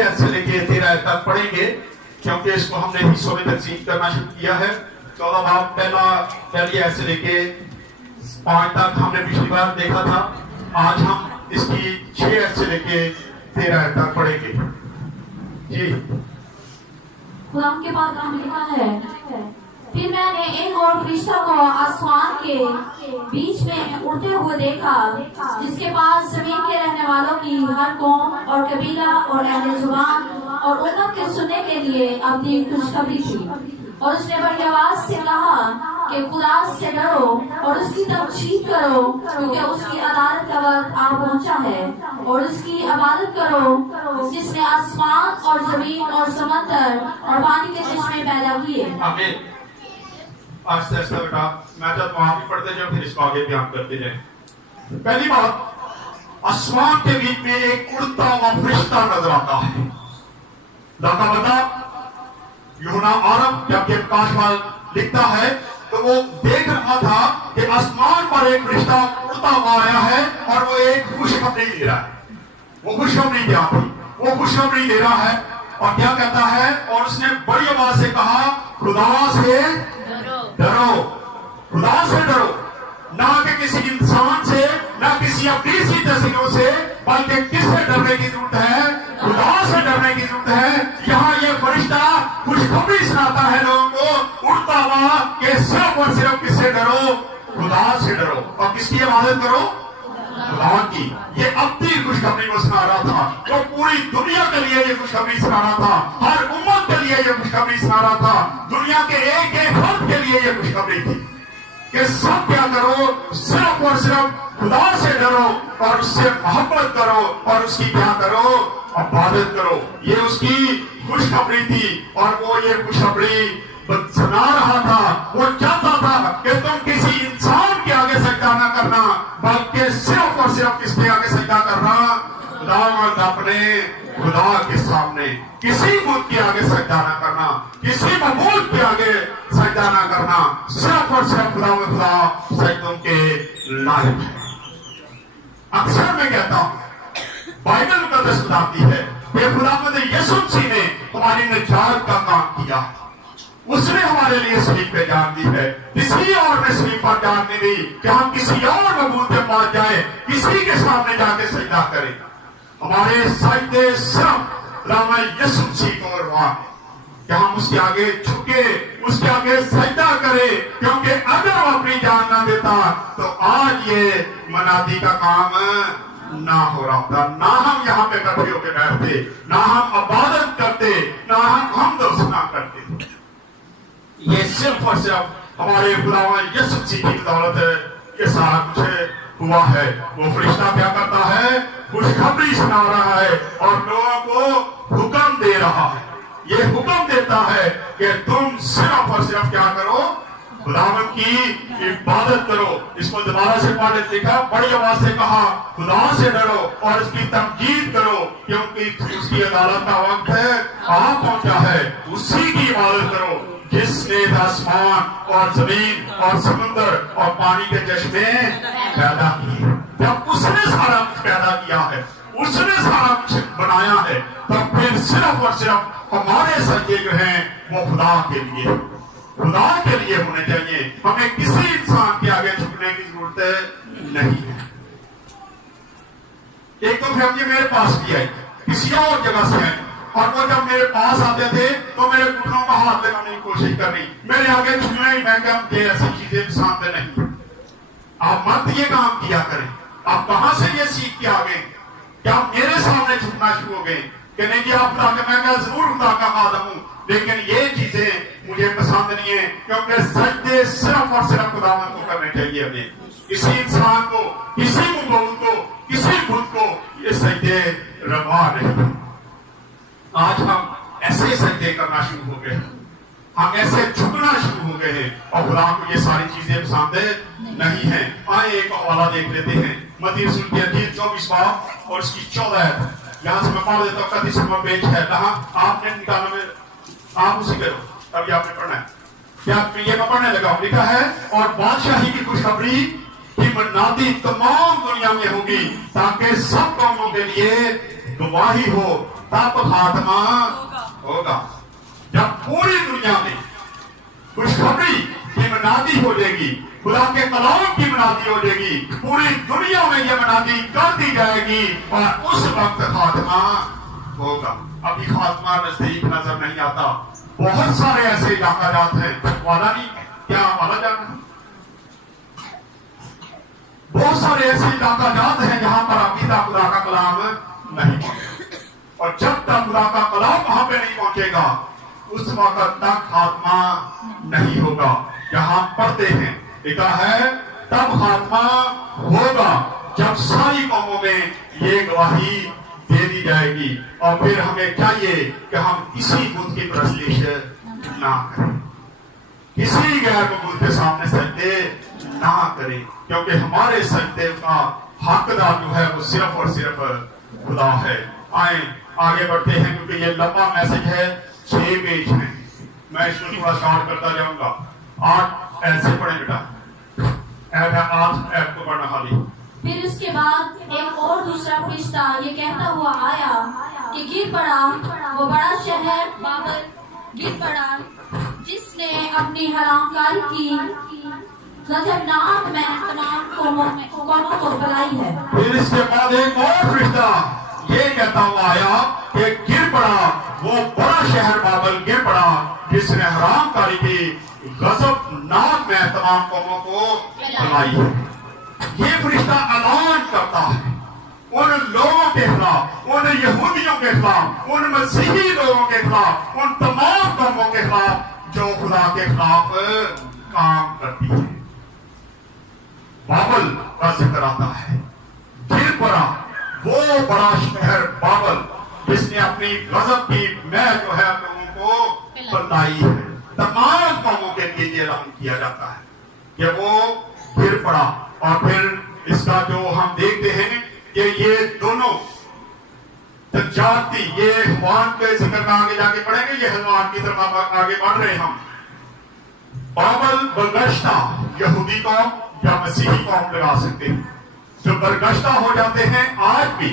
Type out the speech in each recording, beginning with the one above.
6 से लेके 13 तक पढ़ेंगे, क्योंकि इसको हमने हिस्सों में तकसीम करना शुरू किया है। 14 बाब पहली आयत से लेके 5 तक हमने पिछली बार देखा था। आज हम इसकी 6 से लेके 13 तक पढ़ेंगे। जी खुदा के पास काम लिखा है, फिर मैंने एक और फरिश्ता को आसमान के बीच में उड़ते हुए देखा, जिसके पास जमीन के रहने वालों की हर कौम और कबीला और अहले जुबान और उम्मत के सुनने के लिए अपनी खुशखबरी थी। और उसने बड़ी आवाज से कहा कि खुदा से डरो और उसकी तमजीद करो, क्योंकि उसकी अदालत का वक्त आ पहुंचा है। और उसकी इबादत करो जिसने आसमान और जमीन और समंदर और पानी के चश्मे पैदा किए। आमीन। आस्ते आस्ते बेटा, मैं जब वहां भी पढ़ते जाओ फिर इसको आगे बयान करते जाए। पहली बात, आसमान के बीच में एक उड़ता हुआ फरिश्ता नजर आता है। दाता बता यूहन्ना आरब जब ये काशवाल लिखता है तो वो देख रहा था कि आसमान पर एक फरिश्ता उड़ता हुआ आया है और वो एक खुशखबरी दे रहा है। वो खुशखबरी क्या थी? वो खुशखबरी दे रहा है और क्या कहता है? और उसने बड़ी आवाज से कहा, खुदा से डरो, खुदा से डरो, ना कि किसी इंसान से, ना किसी अपनी सी तस्वीरों से, बल्कि किससे डरने की जरूरत है? खुदा से डरने की जरूरत है। यहाँ ये फरिश्ता खुशखबरी सुनाता है लोगों को, उड़ता हुआ कि सिर्फ और सिर्फ किससे डरो? खुदा से डरो। और किसकी इबादत करो? खुदा की। ये अपनी खुशखबरी को सुना रहा था, तो पूरी दुनिया के लिए ये खुशखबरी सुना रहा था, हर उम्मत के लिए ये खुशखबरी सुना रहा था, दुनिया के एक एक फर्द के लिए ये खुशखबरी थी कि सब क्या करो? सिर्फ और सिर्फ खुदा से डरो और उससे मोहब्बत करो और उसकी क्या करो? इबादत करो। ये उसकी खुशखबरी थी और वो ये खुशखबरी सुना रहा था। वो चाहता था कि तुम किसी इंसान के आगे सजदा न करना, बल्कि सिर्फ और सिर्फ किसके आगे सजदा करना? खुदावंद अपने खुदा के सामने। किसी बुत के आगे सजदा न करना, किसी मबूद के आगे सजदा न करना, सिर्फ और सिर्फ खुदा सजदों के लायक है। अक्सर मैं कहता हूं, बाइबल मुकद्दस बताती है कि खुदावंद यीशु मसीह ने हमारी निजात का काम किया। उसने हमारे लिए सलीब पे जान दी है, किसी और ने सलीब पर जान नहीं दी कि हम किसी और मबूद के पास जाए, किसी के सामने जाके सजदा करें। हमारे सजदे सिर्फ रामा यीशु मसीह को रवा है कि हम उसके आगे झुके, उसके आगे सजदा करें, क्योंकि अगर वो अपनी जान ना देता तो आज ये मनादी का काम ना हो रहा था, ना हम यहाँ पे इकट्ठे होकर बैठते, ना हम इबादत करते, ना हम दर्शना करते। ये सिर्फ और सिर्फ हमारे खुदावंद यीशु मसीह की बदौलत है ये सारा कुछ हुआ है। वो फरिश्ता क्या करता है? खुशखबरी सुना रहा है और लोगों को हुक्म दे रहा है। ये हुक्म देता है कि तुम सिर्फ और सिर्फ क्या करो? खुदावंद की इबादत करो। इसको दोबारा से पढ़ लिखा, बड़ी आवाज से कहा, खुदा से डरो और उसकी तमजीद करो, क्योंकि उसकी अदालत का वक्त है, आ पहुंचा है। उसी की इबादत करो जिसने आसमान और जमीन और समुद्र और पानी के चश्मे पैदा किए। जब उसने सारा कुछ पैदा किया है, उसने सारा कुछ बनाया है, तब फिर सिर्फ और सिर्फ हमारे सजदे जो हैं वो खुदा के लिए, खुदा के लिए होने चाहिए। हमें किसी इंसान के आगे झुकने की जरूरत नहीं है। एक तो फैमिली मेरे पास भी आई, किसी और जगह से आई, और वो जब मेरे पास आते थे तो मेरे घुटनों का हाथ लगाने की कोशिश करनी, मेरे आगे झुकना ही। मैं क्या, ये ऐसी चीजें पसंद नहीं। आप मत ये काम किया करें। आप कहां से ये सीख के आ गए? क्या मेरे सामने झुकना शुरू हो गए कि नहीं जी आप खुदा के? मैं क्या जरूर खुदा का खादम हूं, लेकिन ये चीजें मुझे पसंद नहीं है, क्योंकि सजदे सिर्फ और सिर्फ खुदावंद को करने चाहिए। हमें किसी इंसान को, किसी मबूद को, किसी बुत को ये सजदे रवा नहीं। आज हम ऐसे सजदे करना शुरू हो गए, हम ऐसे झुकना शुरू हो गए हैं और खुदा को ये सारी चीजें पसंद नहीं है। आए एक हवाला देख लेते हैं, मत्ती रसूल की अंजील 24 बाब और इसकी 14। यहाँ से मैं पढ़ देता हूँ, 31 नंबर पेज है। कहा आपने निकाला में, आप उसी करो, अभी आपने पढ़ना है। क्या ये मैं पढ़ने लगा? लिखा है, और बादशाही की खुशखबरी की मनादी तमाम दुनिया में होगी, ताकि सब कौमों के लिए गवाही हो, तब खात्मा होगा। जब पूरी दुनिया में खुशखबरी की मनादी हो जाएगी, खुदा के कलाम की मनादी हो जाएगी, पूरी दुनिया में ये मनादी कर दी जाएगी और उस वक्त खात्मा होगा। अभी खात्मा नजदीक नजर नहीं आता। बहुत सारे ऐसे इलाकाजात हैं, वाला नहीं क्या वाला जाना, बहुत सारे ऐसे इलाकाजात हैं जहां पर अकीदा खुदा का कलाम नहीं पहुंचेगा। और जब तक खुदा का कलाम वहां पे नहीं पहुंचेगा उस वक्त तक खात्मा नहीं होगा। जहां पढ़ते हैं लिखा है तब खात्मा होगा जब सारी कौमों में ये गवाही दे दी जाएगी। और फिर हमें चाहिए कि हम किसी बुत की परस्तिश ना करें, किसी गैर मबूद के सामने सजदे ना करें, क्योंकि हमारे सजदे का हकदार जो है वो सिर्फ और सिर्फ खुदा है। आए आगे बढ़ते हैं, क्योंकि ये लंबा मैसेज है, 6 पेज है, मैं इसको थोड़ा शॉर्ट करता जाऊंगा। 8 ऐसे पढ़े बेटा, 8 ऐप को पढ़ना खाली। फिर उसके बाद एक और दूसरा फरिश्ता ये कहता हुआ आया कि गिर पड़ा वो बड़ा शहर बाबल, गिर पड़ा जिसने अपनी हरामकारी की गजबनाक में तमाम कौमों को बुलाई है। फिर इसके बाद एक और फरिश्ता ये कहता हुआ आया कि गिर पड़ा वो बड़ा शहर बाबल, गिर पड़ा जिसने हरामकारी की गजबनाक में तमाम कौमों को बुलाई है। ये फरिश्ता ऐलान करता है उन लोगों के खिलाफ, उन यहूदियों के खिलाफ, उन मसीही लोगों के खिलाफ, उन तमाम कौमों के खिलाफ जो खुदा के खिलाफ काम करती है। बाबल का जिक्र आता है, गिर पड़ा वो बड़ा शहर बाबल जिसने अपनी गजब की मैं जो है लोगों को बताई है। तमाम कौमों के लिए ये ऐलान किया जाता है कि वो गिर पड़ा। और फिर इसका जो हम देखते हैं कि ये दोनों तजाती, ये हवान के जिक्र का आगे जाके पढ़ेंगे, ये हवान की तरफ आगे बढ़ रहे हम। बाबल बरगश्ता यहूदी कौम या मसीही कौम लगा सकते हैं। जो बरगश्ता हो जाते हैं आज भी,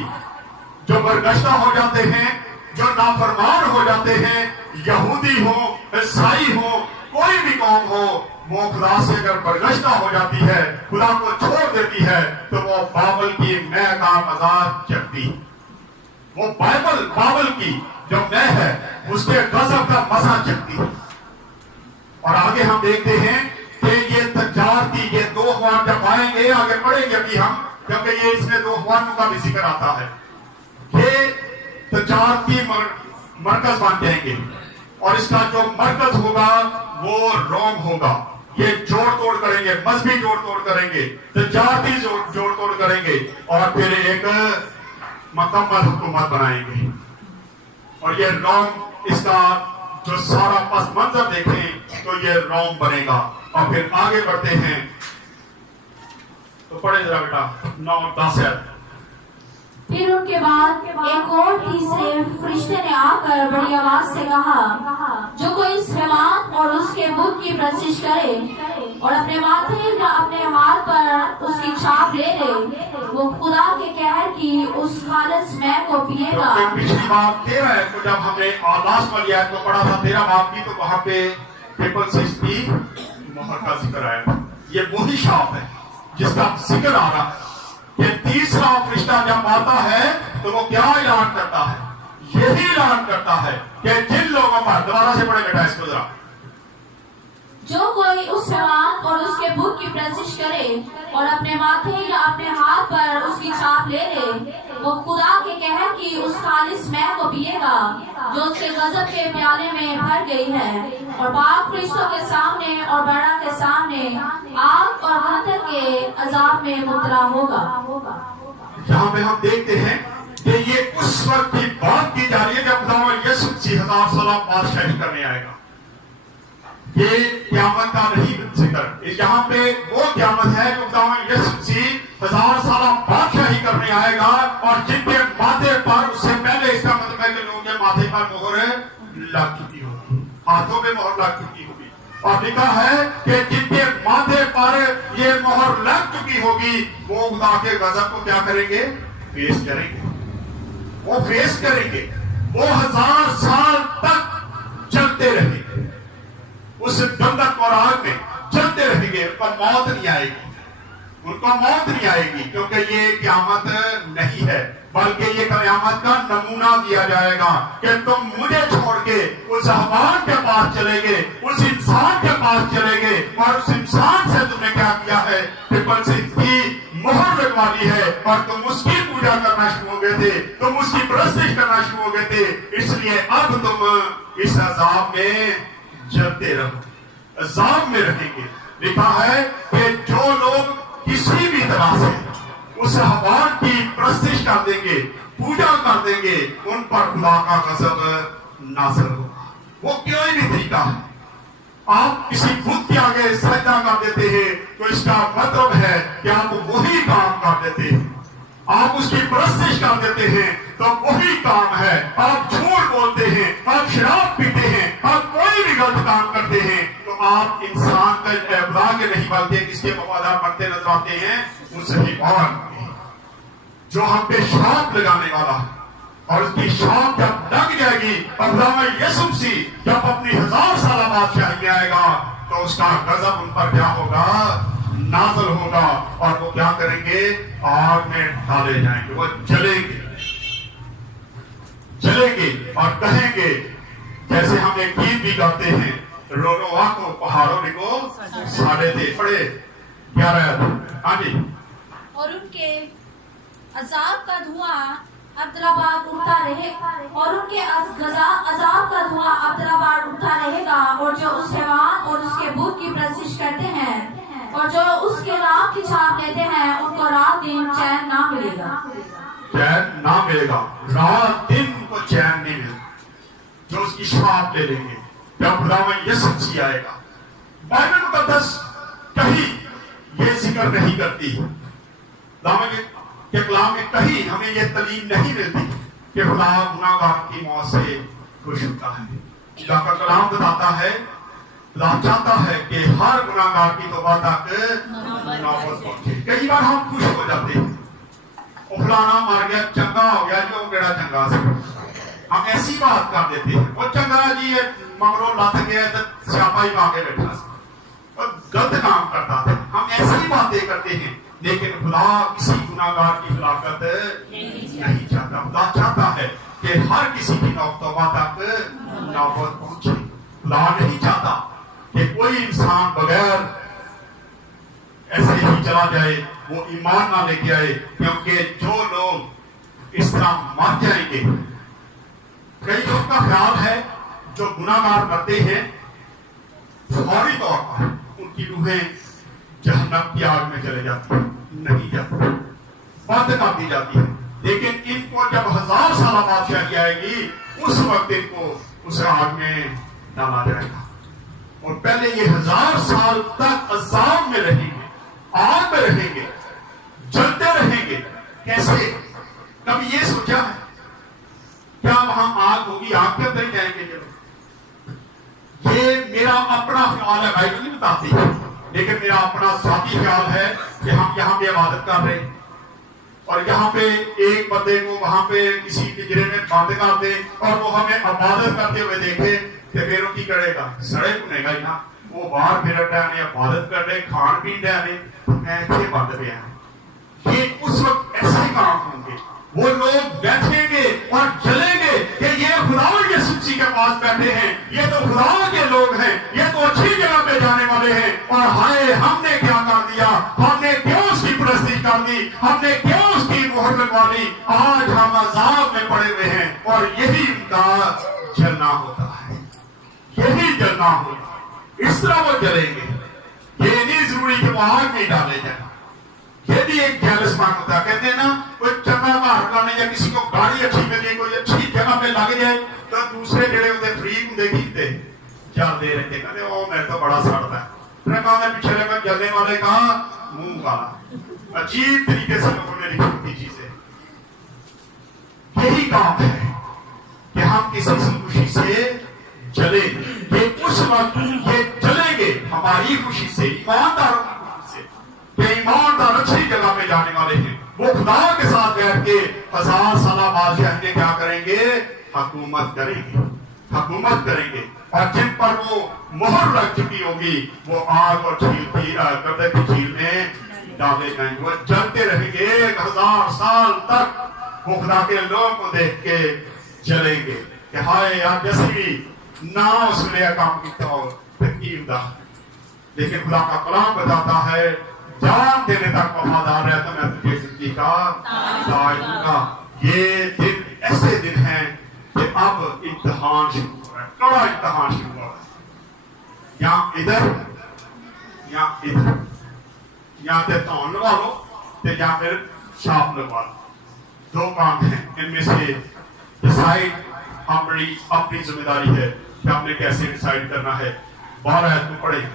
जो बरगश्ता हो जाते हैं, जो नाफरमान हो जाते हैं, यहूदी हो, ईसाई हो, कोई भी कौम हो, वो खुदा से अगर बरगश्ता हो जाती है, खुदा को छोड़ देती है, तो वो बाबल की मैं का मजाक चखती है। वो बाबल की जो मैं है उसके गजब का मजा चखती है। और आगे हम देखते हैं कि ये तजारती, ये 2 अखबार जब आएंगे, आगे पढ़ेंगे अभी हम, क्योंकि ये इसमें 2 अखबारों का भी जिक्र आता है। ये तजारती मरकज बन जाएंगे और इसका जो मरकज होगा वो रोम होगा। ये जोड़ तोड़ करेंगे, मजहबी जोड़ तोड़ करेंगे, तजारती जोड़ तोड़ करेंगे और फिर एक मुकम्मल हुकूमत बनाएंगे। और ये रोम, इसका जो सारा पस मंजर देखें तो ये रोम बनेगा। और फिर आगे बढ़ते हैं तो पढ़े जरा बेटा 9 और 10 है। फिर उनके बाद एक और तीसरे फरिश्ते ने आकर बड़ी आवाज से कहा, जो कोई इस हैवान और उसके बुत की प्रस्तिश करे और अपने माथे या अपने हाथ पर उसकी छाप ले ले, वो खुदा के कहर की उस खालिस मैं को पिएगा। पिछली बार 13 है तो जब हमने आवाज वाली आयत को पढ़ा था 13 बार की, तो वहां पे 666 की मोहर का जिक्र आया। ये वही शाप है जिसका जिक्र आ रहा है। ये तीसरा फरिश्ता जब आता है तो वो क्या ऐलान करता है? यही ऐलान करता है कि जिन लोगों पर, दोबारा से पढ़े बेटा इसको जरा, जो कोई उस हैवान और उसके बुत की प्रस्तिश करे और अपने माथे या अपने हाथ पर उसकी छाप ले ले, वो खुदा के कहर की उस खालिस मैं को पिएगा जो उसके गजब के प्याले में भर गई है, और पाक फरिश्तों के सामने और बड़ा के सामने आग और गंधक के अजाब में मुबतला होगा। यहाँ पे हम देखते हैं कि ये उस वक्त की बात की जा रही है जब खुदा यीशु मसीह 1000 साल बादशाही करने आएगा। ये क़यामत का नहीं जिक्र, यहाँ पे वो क़यामत है जो खुदा यीशु मसीह 1000 साल बादशाही करने आएगा और जिनके माथे पर, उससे पहले इसका मतलब है कि लोगों के माथे पर मोहर लग चुकी होगी, हाथों में मोहर लग चुकी होगी। और लिखा है कि जिनके माथे पर ये मोहर लग चुकी होगी वो खुदा के गजब को क्या करेंगे? पेश करेंगे। وہ فیس کریں گے، وہ 1000 سال تک چلتے رہیں گے، اس گندک اور آگ میں چلتے رہیں گے، ان کو موت نہیں آئے گی، ان کو موت نہیں آئے گی، کیونکہ یہ قیامت نہیں ہے، بلکہ یہ قیامت کا نمونہ دیا جائے گا کہ تم مجھے چھوڑ کے اس حیوان کے پاس چلے گے، اس انسان کے پاس چلے گے، اور اس انسان سے تم نے کیا کیا ہے، ٹرپل سکس کی مہر لگوا دی ہے، اور تم اس کی پوجا کرنا شروع ہو گئے تھے، تم اس کی پرستش کرنا شروع ہو گئے تھے، اس لیے اب تم اس عذاب میں جلتے رہو، عذاب میں رہیں گے۔ لکھا ہے کہ جو لوگ کسی بھی طرح سے اس حیوان کی پرستش کر دیں گے، پوجا کر دیں گے، ان پر خدا کا غضب نازل ہوگا۔ وہ کوئی بھی طریقہ ہے، آپ کسی بت کے آگے سجدہ کر دیتے ہیں تو اس کا مطلب ہے کہ آپ وہی کام کر دیتے ہیں، آپ اس کی پرستش کر دیتے ہیں تو وہی کام ہے، آپ جھوٹ بولتے ہیں، آپ شراب پیتے ہیں، آپ کوئی بھی غلط کام کرتے ہیں تو آپ انسان کا ابدا کے نہیں بلکہ کس کے وفادار بنتے نظر آتے ہیں، اس حیوان جو ہم پہ شاپ لگانے والا ہے، اور اس کی شاپ جب لگ جائے گی، خدا یسوع مسیح جب اپنی 1000 سالہ بادشاہی میں آئے گا تو اس کا غضب ان پر کیا ہوگا، نازل ہوگا، اور وہ کیا کریں گے، آگ میں ڈالے جائیں گے، وہ جلیں گے اور کہیں گے جیسے ہم ایک گیت بھی گاتے ہیں، رو رو کو پہاڑوں کو ساڑے تھے، پڑھے 11 ہاں جی، اور ان کے عذاب کا دھواں عبدالآباد اٹھتا رہے، اور ان کے عذاب کا دھواں عبدالآباد اٹھتا رہے گا، اور جو اس حیوان اور اس کے بت کی پرستش کرتے ہیں اور جو اس کے نام کی چھاپ لیتے ہیں ان کو رات دن چین نہ ملے گا، چین نہ ملے گا، رات دن کو چین نہیں ملے گا، جو اس کی چھاپ لے لیں گے جب خداوند یسوع مسیح آئے گا۔ بائبل مقدس کہیں یہ ذکر نہیں کرتی، خداوند کے کلام میں کہیں ہمیں یہ تعلیم نہیں ملتی کہ خدا گناہگار کی موت سے خوش ہوتا ہے۔ خدا کا کلام بتاتا ہے خدا چاہتا ہے کہ ہر گناہگار کی توبہ تک نوبت پہنچے۔ کئی بار ہم خوش ہو جاتے ہیں، فلانا مر گیا، چنگا ہو گیا، جو کیڑا چنگا سے ہم ایسی بات کر دیتے ہیں، وہ چنگا جی مگروں لت گیا تو سیاپا ہی پا کے بیٹھا اور غلط کام کرتا تھا، ہم ایسی باتیں کرتے ہیں، لیکن خدا کسی گناہگار کی ہلاکت نہیں چاہتا۔ خدا چاہتا ہے کہ ہر کسی کی توبہ تک نوبت پہنچے۔ خدا نہیں چاہتا کہ کوئی انسان بغیر ایسے ہی چلا جائے، وہ ایمان نہ لے کے آئے، کیونکہ جو لوگ اس طرح مر جائیں گے، کئی لوگ کا خیال ہے جو گناہگار کرتے ہیں فوری طور پر ان کی روحیں جہنم کی آگ میں چلے جاتی ہیں، نہیں جاتی، بند کر دی جاتی ہے، لیکن ان کو جب 1000 سالہ بادشاہی آئے گی اس وقت ان کو اس آگ میں ڈالا جائے گا، اور پہلے یہ 1000 سال تک عذاب میں رہیں گے، آگ میں رہیں گے، جلتے رہیں گے۔ کیسے؟ کبھی یہ سوچا ہے کیا وہاں آگ ہوگی، آگ کے اندر ہی جائیں گے؟ یہ میرا اپنا خیال ہے، بھائی نہیں بتاتی، لیکن میرا اپنا ذاتی خیال ہے کہ ہم یہاں پہ عبادت کر رہے ہیں اور یہاں پہ ایک بندے کو وہاں پہ کسی پنجرے میں بند کر دیں اور وہ ہمیں عبادت کرتے ہوئے دیکھے کہ میروں کی کرے گا، سڑے کنے گا یہاں، وہ باہر پھر رہے عبادت کر رہے، کھان پین رہے، میں اتنے بند پہ ہیں۔ یہ اس وقت ایسے کام ہوں گے، وہ لوگ بیٹھیں گے اور چلیں گے کہ یہ خدا یسوع مسیح کے پاس بیٹھے ہیں، یہ تو خدا کے لوگ ہیں، یہ تو اچھی جگہ پہ جانے والے ہیں، اور ہائے ہم نے کیا کر دیا، ہم نے کیوں اس کی پرستش کر دی، ہم نے کیوں اس کی مہر لگوا لی، آج ہم عذاب میں پڑے ہوئے ہیں، اور یہی ان کا جلنا ہوتا ہے، یہی جلنا ہوتا ہے۔ اس طرح وہ جلیں گے، یہ نہیں ضروری کہ وہ آگ نہیں ڈالے جائیں، یہ بھی ایک جیلس مان ہوتا ہے۔ کہتے ہیں نا کوئی چنگا گھر لانے یا کسی کو گاڑی اچھی ملے، کوئی اچھی جگہ پہ لگ جائے تو دوسرے جڑے ہوتے فری ہوتے کیتے چل دے رہتے، کہتے وہ میرے تو بڑا سڑتا ہے، پھر کہا پیچھے لگا جلنے والے کہاں منہ کالا۔ عجیب طریقے سے لوگوں نے لکھی ہوتی چیزیں۔ یہی کام ہے کہ ہم کسی خوشی سے جلے، کہ اس وقت یہ جلیں گے ہماری خوشی سے، ایمانداروں کی خوشی سے، کہ ایماندار اچھی جگہ پہ جانے والے ہیں، وہ خدا کے ساتھ بیٹھ کے 1000 سالہ بادشاہی نے کیا करेंगे, हुकूमत करेंगे, हुकूमत करेंगे, और जिन पर वो मोहर लग चुकी होगी वो आग और गर्दे की झील में डाले जाएंगे, वो जलते रहेंगे 1000 साल तक। वो खुदा के लोगों को देख के जलेंगे कि हाय यार जैसे भी ना उसने काम किया हो, लेकिन खुदा का कलाम बताता है जान देने तक वफादार है तो मैं तुझे जिंदगी का ताज दूंगा। ये दिन ऐसे दिन हैं कि अब इम्तिहान शुरू हो रहा है, कड़ा इम्तिहान शुरू हो रहा है। या इधर या इधर, या तो तौन लगा लो या फिर छाप लगवा लो, दो काम हैं। इनमें से डिसाइड हमारी अपनी जिम्मेदारी है कि हमने कैसे डिसाइड करना है। 12 आयत में पढ़े,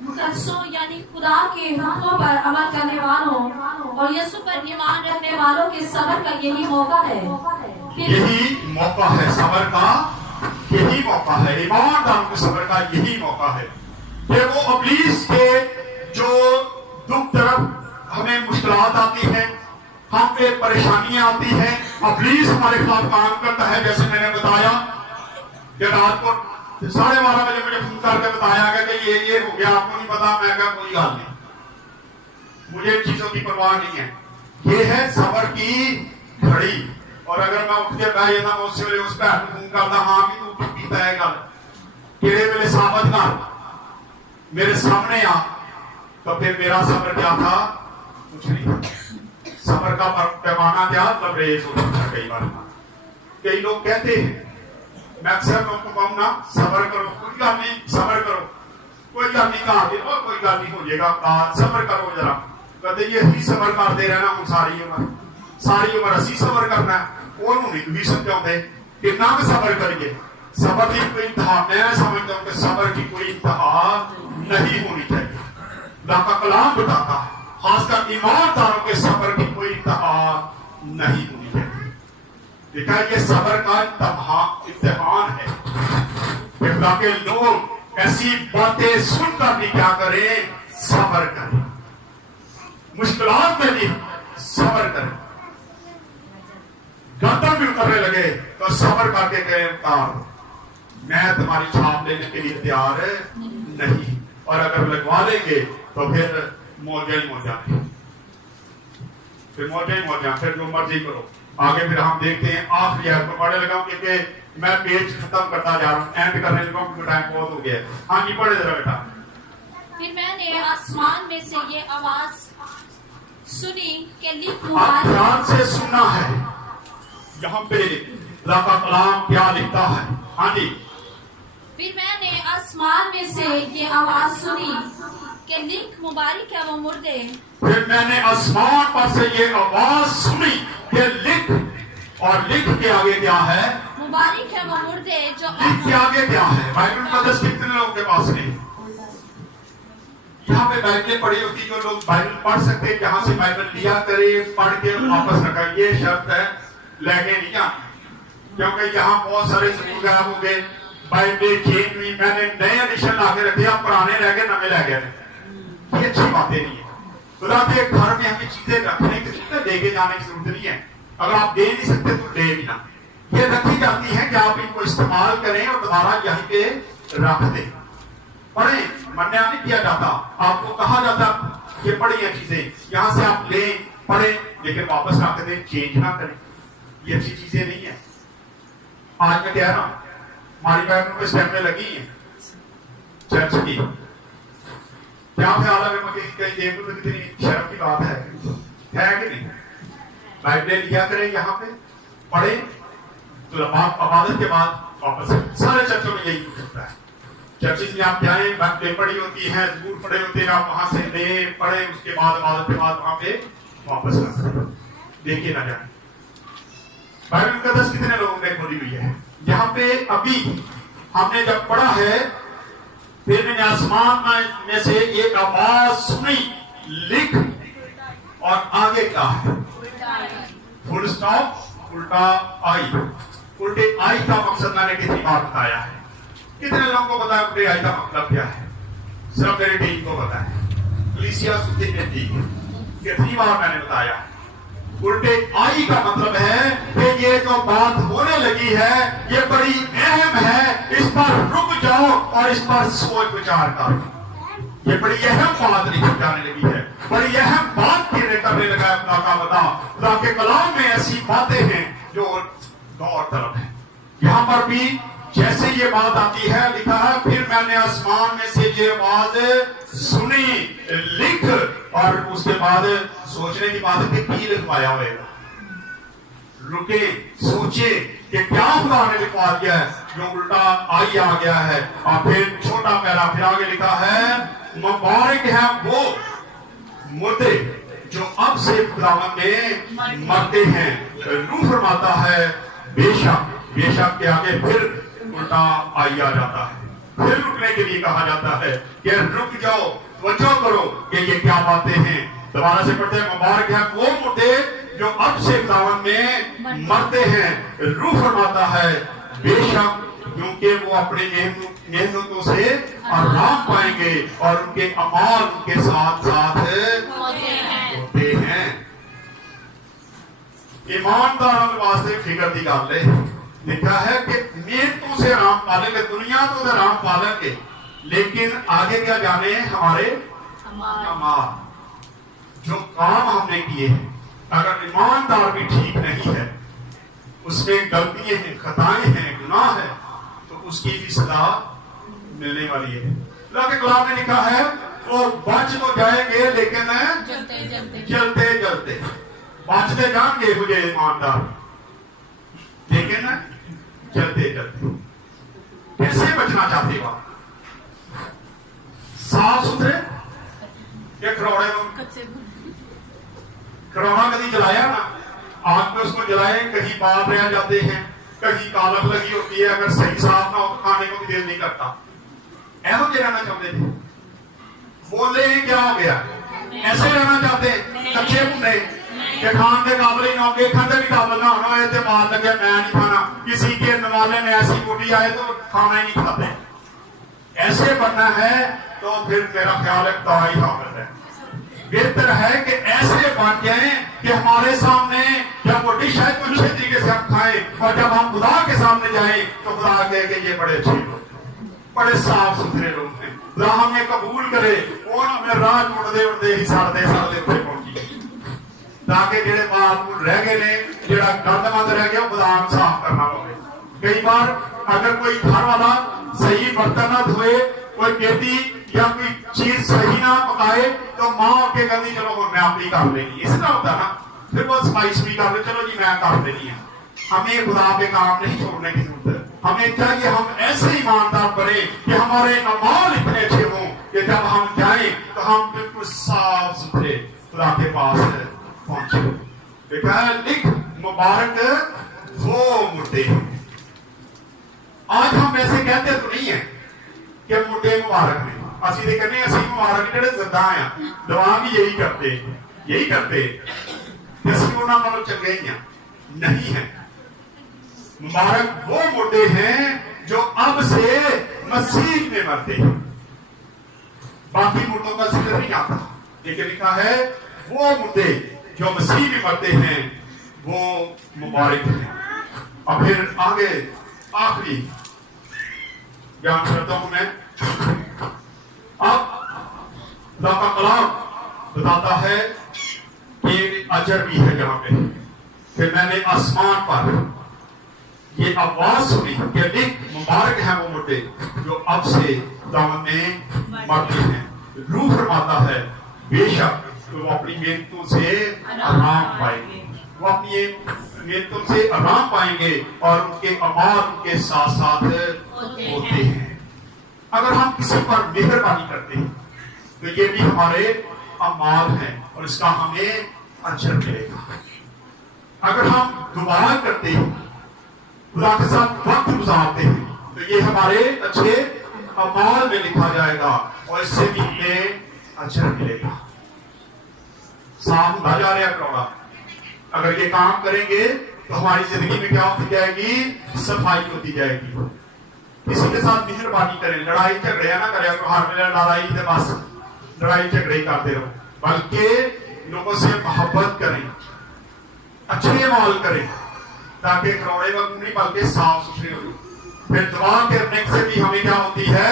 मुकद्दसों यानी खुदा के हुक्मों पर अमल करने वालों और यीशु पर ईमान रखने वालों के सब्र का यही मौका है। यही मौका है सब्र का, यही मौका है ईमानदारों के सब्र का, यही मौका है कि वो इब्लीस के जो दुख तरफ हमें मुश्किलात आती हैं, हम पे परेशानियां आती हैं, इब्लीस हमारे खिलाफ काम करता है। जैसे मैंने बताया कि रात को 12:30 बजे मुझे फोन करके बताया गया कि ये हो गया, आपको नहीं पता। मैं कहा कोई बात नहीं, मुझे चीजों की परवाह नहीं है। ये है सब्र की घड़ी। और अगर मैं उठ के बैठ जाता, मैं उससे वेले उस पर फोन करता, हाँ भी तू पीता है गल केड़े वेले साबित कर, मेरे सामने आ, तो फिर मेरा सब्र क्या था? कुछ नहीं। सब्र का पैमाना क्या? लबरेज हो जाता है। कई बार कई लोग कहते हैं, मैं अक्सर लोगों को कहूँ ना, सब्र करो, कोई गल नहीं, सब्र करो, कोई गल नहीं, कहा और कोई गल नहीं हो जाएगा, सब्र करो जरा। कहते ये ही सब्र करते रहना हूँ सारी उम्र असी सब्र करना है। ਉਹਨੂੰ नहीं भी समझाते कितना भी सब्र करिए। सब्र की कोई इंतहा, मैं समझता हूँ कि सब्र की कोई इंतहा नहीं होनी चाहिए। खुदा का कलाम बताता है खासकर ईमानदारों के सब्र की कोई इंतहा नहीं होनी चाहिए। देखा, ये सब्र का इम्तिहान है। खुदा के लोग ऐसी बातें सुनकर भी क्या करें? सब्र करें, मुश्किलात में भी सब्र करें। गर्दन भी उतरने लगे तो सब्र करके गए, मैं तुम्हारी छाप लेने के लिए तैयार नहीं, और अगर लगवा लेंगे तो फिर मौजा ही मौजा, फिर मौजा ही मौजा, फिर जो मर्जी करो। आगे फिर हम देखते हैं आखिरी आयत को पढ़ने लगा क्योंकि मैं पेज खत्म करता जा रहा हूँ, एंड करने लगा क्योंकि टाइम बहुत हो गया। हाँ जी, पढ़े जरा बेटा। फिर मैंने आसमान में से ये आवाज सुनी कि लिख आप ध्यान से सुनना है, यहाँ पे खुदा का कलाम क्या लिखता है। हाँ जी। फिर मैंने आसमान में से ये आवाज सुनी कि लिख मुबारक है वो मुर्दे। फिर मैंने आसमान पर से ये आवाज सुनी कि लिख, और लिख के आगे क्या है? मुबारक है वो मुर्दे जो लिख के आगे क्या है? बाइबल मुकद्दस कितने लोगों के पास नहीं? यहाँ पे बाइबलें पढ़ी होती, जो लोग बाइबल पढ़ सकते, जहाँ से बाइबल लिया करे, पढ़ के वापस रखा, ये शर्त है, लेके नहीं जाना। क्योंकि यहाँ बहुत सारे स्कूल गायब हो गए, बाइबलें चेंज हुई, मैंने नए एडिशन लाके रखे, अब पुराने रह गए, नए रह गए। ये अच्छी बातें नहीं है। खुदा के घर में हमें चीजें रखने की जरूरत है, लेके जाने की जरूरत नहीं है। अगर आप दे नहीं सकते तो दे भी ना, ये रखी जाती है कि आप इनको इस्तेमाल करें और दोबारा यहीं पे रख दें। पढ़े, मन्या नहीं किया जाता, आपको कहा जाता ये पढ़िए चीजें, यहाँ से आप लें, पढ़े, लेकिन वापस रख दें, चेंज ना करें। ये अच्छी चीजें नहीं है। आज मैं कह रहा हूं, हमारी बाइबल को स्टैंड में लगी है चर्च की, क्या ख्याल है? कहीं देख लो कितनी शर्म की बात है कि नहीं? बाइबलें लिया करें, यहाँ पे पढ़े, तो इबादत के बाद वापस। सारे चर्चों में यही होता है। चर्चिस में आप जाए, बाइबलें पढ़ी होती हैं, जरूर पढ़े होते हैं, आप वहां से ले पढ़े, उसके बाद इबादत के बाद वहां पे वापस रख, देखिए ना जाए। बाइबल मुकद्दस कितने लोगों ने खोली हुई है? यहाँ पे अभी हमने जब पढ़ा है, फिर मैंने आसमान में से एक आवाज सुनी, लिख, और आगे क्या है? फुल स्टॉप, उल्टा आई। उल्टे आई का मकसद मैंने कितनी बार बताया है? कितने लोगों को पता है उल्टे आई का मतलब क्या है? सिर्फ मेरी टीम को पता है, कलीसिया सुधी ने टीम, कितनी बार मैंने बताया। उल्टे आई का मतलब है कि ये जो اور اس پر سوچ विचार कर। یہ بڑی اہم بات لکھی جانے لگی ہے، بڑی اہم بات کرنے لگا ہے خدا کا بندہ۔ خدا کے کلام میں ایسی باتیں ہیں جو غور طلب ہے۔ یہاں پر بھی جیسے یہ بات آتی ہے، لکھا ہے پھر میں نے آسمان میں سے یہ آواز سنی، لکھ، اور اس کے بعد سوچنے کی بات ہے کہ کی لکھوایا ہوئے گا۔ رکے سوچے کہ کیا خدا نے لکھوا دیا ہے جو الٹا آئی آ گیا ہے۔ اور پھر چھوٹا پیرا پھر آگے لکھا ہے مبارک ہے وہ مردے جو اب سے خداوند میں مرتے ہیں۔ روح فرماتا ہے بے شک کے آگے پھر الٹا آئی آ جاتا ہے، پھر رکنے کے لیے کہا جاتا ہے کہ رک جاؤ، توجہ کرو کہ یہ کیا باتیں ہیں۔ دوبارہ سے پڑھتے ہیں مبارک ہے وہ مردے جو اب سے خداوند میں مرتے ہیں۔ روح فرماتا ہے بے شک کیونکہ وہ اپنے محنتوں سے آرام پائیں گے اور ان کے اعمال ان کے ساتھ ساتھ ہوتے ہیں۔ ایمانداروں کے واسطے فکر دی گل ہے، لکھا ہے کہ محنتوں سے آرام پالیں گے، دنیا تو آرام پالیں گے، لیکن آگے کیا جانے ہیں ہمارے اعمال، جو کام ہم نے کیے ہیں۔ اگر ایماندار بھی ٹھیک نہیں ہے، اس میں غلطیاں ہیں، خطائیں ہیں، گناہ ہے، تو اس کی بھی سزا ملنے والی ہے۔ اللہ کے کلام نے لکھا ہے وہ بچ تو جائیں گے لیکن جلتے بچتے جائیں گے مجھے ایماندار، لیکن جلتے کیسے بچنا چاہتے ہو؟ صاف ستھرے یا کروڑا کبھی جلایا نا، آگ میں اس کو جلائے، کہیں بال رہ جاتے ہیں، کہیں کالک لگی ہوتی ہے، اگر صحیح صاف نہ ہو تو کھانے کو بھی دل نہیں کرتا۔ ایسا کیا رہنا چاہتے تھے؟ بولے ہیں کیا ہو گیا؟ ایسے رہنا چاہتے کچے بھنے کہ کھان کے قابل ہی نہ ہو گے، کھانے بھی قابل نہ ہونا ہے تو بال لگے میں نہیں کھانا، کسی کے نوالے میں ایسی بوٹی آئے تو کھانا ہی نہیں کھاتے۔ ایسے بننا ہے تو پھر میرا خیال ہے تباہی حاصل ہے۔ بہتر ہے کہ ایسے بن جائیں کہ ہمارے سامنے جب وہ ڈش ہے تو اچھے طریقے سے ہم کھائیں، اور جب ہم خدا کے سامنے جائیں تو خدا کہے کہ یہ بڑے اچھے لوگ ہیں، بڑے صاف ستھرے لوگ ہیں، خدا ہمیں قبول کرے۔ وہ ہمیں راہ اڑتے ہی سڑتے پہنچی، تاکہ جڑے بات رہ گئے نے، جڑا گند مند رہ گیا وہ خدا ہم صاف کرنا پڑے۔ کئی بار اگر کوئی گھر والا صحیح برتن نہ دھوئے، کوئی کہتی یا کوئی چیز صحیح نہ پکائے تو ماں کے کہتی چلو میں اپنی کر لینی، اس طرح ہوتا نا، پھر وہ صفائی بھی کر لے، چلو جی میں کر دینی ہے۔ ہمیں خدا پہ کام نہیں چھوڑنے کی ضرورت ہے، ہمیں چاہیے ہم ایسے ایماندار بنے کہ ہمارے اعمال اتنے اچھے ہوں کہ جب ہم جائیں تو ہم بالکل صاف ستھرے خدا کے پاس پہنچے۔ دیکھا ہے لکھ مبارک وہ مردے۔ آج ہم ایسے کہتے تو نہیں ہیں کہ مردے مبارک ہیں، اسی دے کہنے اسی مبارک جڑے زندہ ہیں، دعا بھی یہی کرتے کہ اسی انہاں نالوں چنگے ہی ہیں، نہیں ہیں۔ مبارک وہ مردے ہیں جو اب سے مسیح میں مرتے ہیں۔ باقی مردوں کا ذکر نہیں آتا، لیکن لکھا ہے وہ مردے جو مسیح میں مرتے ہیں وہ مبارک ہیں۔ اور پھر آگے آخری بیان کرتا ہوں میں۔ اب خدا کا کلام بتاتا ہے کہ اجر بھی ہے جہاں پہ۔ پھر میں نے آسمان پر یہ آواز سنی کہ لکھ مبارک ہیں وہ مردے جو اب سے خداوند میں مرتے ہیں۔ روح فرماتا ہے بے شک وہ اپنی محنتوں سے آرام پائیں گے، وہ اپنی محنتوں سے آرام پائیں گے اور ان کے اعمال ان کے ساتھ ساتھ ہوتے ہیں۔ اگر ہم کسی پر مہربانی کرتے ہیں تو یہ بھی ہمارے اعمال ہیں اور اس کا ہمیں اجر ملے گا۔ اگر ہم دعا کرتے ہیں، خدا کے ساتھ وقت گزارتے ہیں تو یہ ہمارے اچھے اعمال میں لکھا جائے گا اور اس سے بھی ہمیں اجر ملے گا۔ صاف ہوتا جا رہا ہے کروڑا۔ اگر یہ کام کریں گے تو ہماری زندگی میں کیا ہوتی جائے گی؟ صفائی ہوتی جائے گی۔ کسی کے ساتھ مہربانی کریں، لڑائی جھگڑے نہ کریں، ہر ویلے لڑائی تے بس لڑائی جھگڑے کرتے رہو، بلکہ لوگوں سے محبت کریں، اچھے اعمال کریں، تاکہ کروڑے وقت نہیں بلکہ صاف ستھرے ہو۔ پھر دعا کرنے سے بھی ہمیں کیا ہوتی ہے؟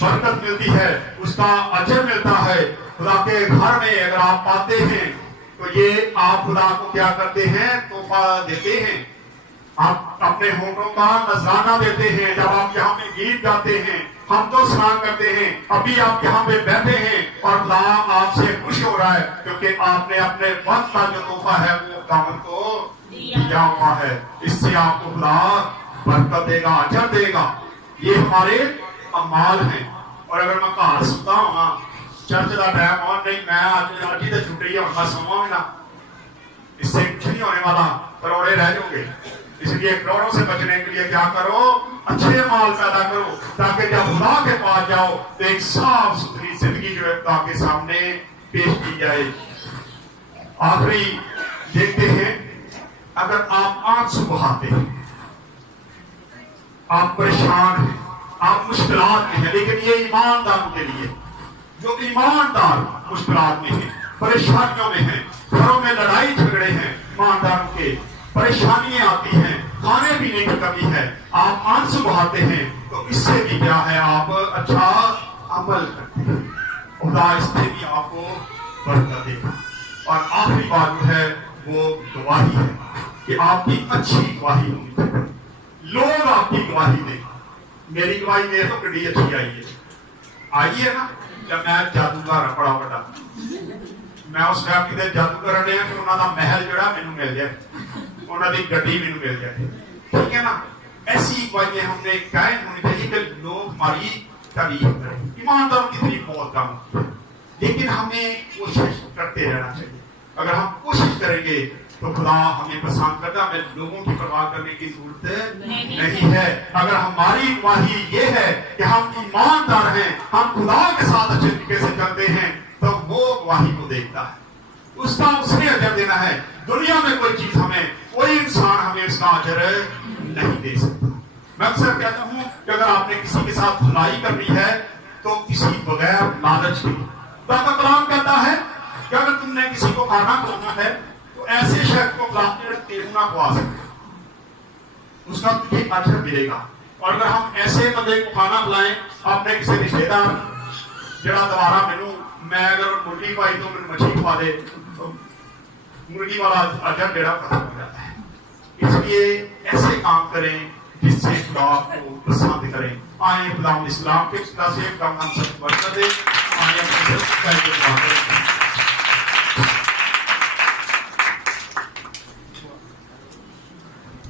برکت ملتی ہے، اس کا اجر ملتا ہے۔ خدا کے گھر میں اگر آپ آتے ہیں تو یہ آپ خدا کو کیا کرتے ہیں؟ تحفہ دیتے ہیں، آپ اپنے ہونٹوں کا نذرانہ دیتے ہیں۔ جب آپ یہاں پہ گیت گاتے ہیں، ہم تو سلام کرتے ہیں، ابھی آپ یہاں پہ بیٹھے ہیں اور خدا آپ سے خوش ہو رہا ہے کیونکہ آپ نے اپنے وقت کا جو تحفہ ہے وہ خداوند کو دیا ہوا ہے۔ اس سے آپ کو خدا برکت دے گا، اجر دے گا۔ یہ ہمارے اعمال ہیں۔ اور اگر میں گھر ستا ہوں چرچ کا ٹائم اور نہیں، میں آج ہی تو چھٹی ہے اور میں سوا نا، اس سے کچھ نہیں ہونے والا، کروڑے رہ جاؤ گے۔ اس لیے کروڑوں سے بچنے کے لیے کیا کرو؟ اچھے مال پیدا کرو تاکہ جب خدا کے پاس جاؤ تو ایک صاف ستھری زندگی جو ہے خدا کے سامنے پیش کی جائے۔ آخری دیکھتے ہیں، اگر آپ آنسو بہاتے ہیں، آپ پریشان ہیں، آپ مشکلات میں ہیں، لیکن یہ ایمانداروں کے لیے جو ایماندار مشکلات میں ہیں، پریشانیوں میں ہیں، گھروں میں لڑائی جھگڑے ہیں، ایمانداروں کے پریشانیاں آتی ہیں، کھانے پینے کی کمی ہے، آپ آنسو بہاتے ہیں تو اس سے بھی کیا ہے؟ آپ اچھا عمل کرتے ہیں، خدا اس سے بھی آپ کو برکت دے گا۔ اور آخری بات جو ہے وہ گواہی ہے کہ آپ کی اچھی گواہی ہونی چاہیے، لوگ آپ کی گواہی دیں۔ میری گواہی میرے تو بڑی اچھی آئی ہے نا، جب میں جادوگر بڑا بڑا میں اس ٹائم کتنے جادوگر رہے ہیں کہ انہوں کا محل جڑا مینو مل جائے، انہوں کی گڈی مینو مل جائے، ٹھیک ہے نا۔ ایسی گواہیاں ہم نے قائم ہونی چاہیے کہ لوگ ہماری تعریف کریں۔ ایمانداروں کی تعریف بہت کم ہوتی ہے، لیکن ہمیں کوشش کرتے رہنا چاہیے۔ اگر ہم کوشش کریں گے تو خدا ہمیں پسند کرتا، ہمیں لوگوں کی پرواہ کرنے کی ضرورت نہیں ہے۔ اگر ہماری گواہی یہ ہے کہ ہم ایماندار ہیں، ہم خدا کے ساتھ اچھے طریقے سے چلتے ہیں، تو وہ گواہی کو دیکھتا ہے، اس کا اس نے اجر دینا ہے۔ دنیا میں کوئی چیز ہمیں، کوئی انسان ہمیں اس کا اجر نہیں دے سکتا۔ میں اکثر کہتا ہوں کہ اگر آپ نے کسی کے ساتھ بھلائی کرنی ہے تو کسی بغیر لالچ کے، خدا کا کلام کہتا ہے کہ اگر تم نے کسی کو کھانا کھلانا ہے تو ایسے شخص کو کھلا کے تیز نہ کھوا سکتے، اس کا تجھے اجر ملے گا۔ اور اگر ہم ایسے بندے کو کھانا کھلائیں، اپنے کسی رشتے دار جڑا دوبارہ میں اگر مرغی کھوائی تو میں مچھلی کھوا دے تو مرغی والا اجر جڑا ختم ہو جاتا ہے۔ اس لیے ایسے کام کریں جس سے خدا کو پسند کریں۔ آئیں خدا اسلام کے سے خدا ہم سب برکت دے، آئیں اپنے